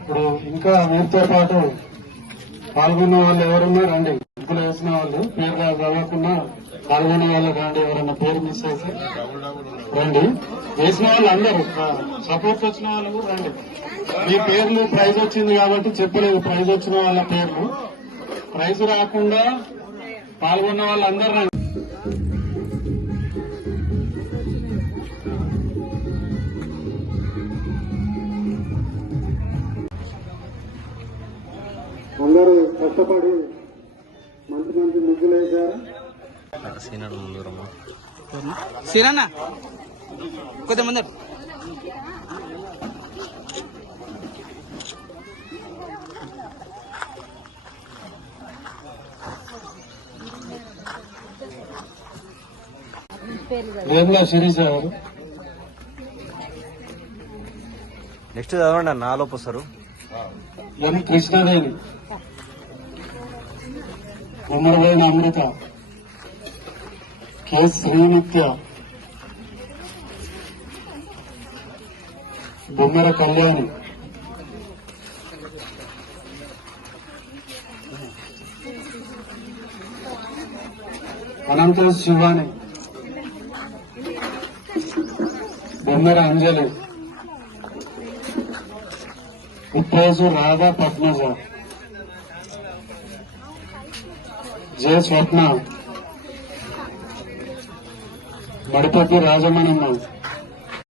ఇప్పుడు ఇంకా వీరితో పాటు పాల్గొన్న వాళ్ళు ఎవరున్నా రండి. ఇప్పుడు వేసిన వాళ్ళు పేరు చదవకుండా పాల్గొన్న వాళ్ళు రండి. ఎవరన్నా పేరు మిస్ అయితే రండి. వేసిన వాళ్ళు అందరూ సపోర్ట్ వచ్చిన వాళ్ళు కూడా రండి. మీ పేర్లు ప్రైజ్ వచ్చింది కాబట్టి చెప్పలేదు. ప్రైజ్ వచ్చిన వాళ్ళ పేర్లు ప్రైజ్ రాకుండా పాల్గొన్న వాళ్ళందరూ రండి. అందరూ కష్టపడి మంచి మంచి ముగ్గులు వేశారు. సీనన్న కొద్ది ముందు వేముల శిరీష గారు. నెక్స్ట్ చదవండి అన్న ఆలోపు వస్తారు. ఎం కృష్ణాదేవి, ఉమ్మరవైన అమృత, కె శ్రీనిత్య, బొమ్మర కళ్యాణి, అనంత శివాని, బొమ్మర అంజలి, ఉప్పేజు రాధా పద్మజ, జే స్వప్న, మడిపట్టి రాజమణమ్మ,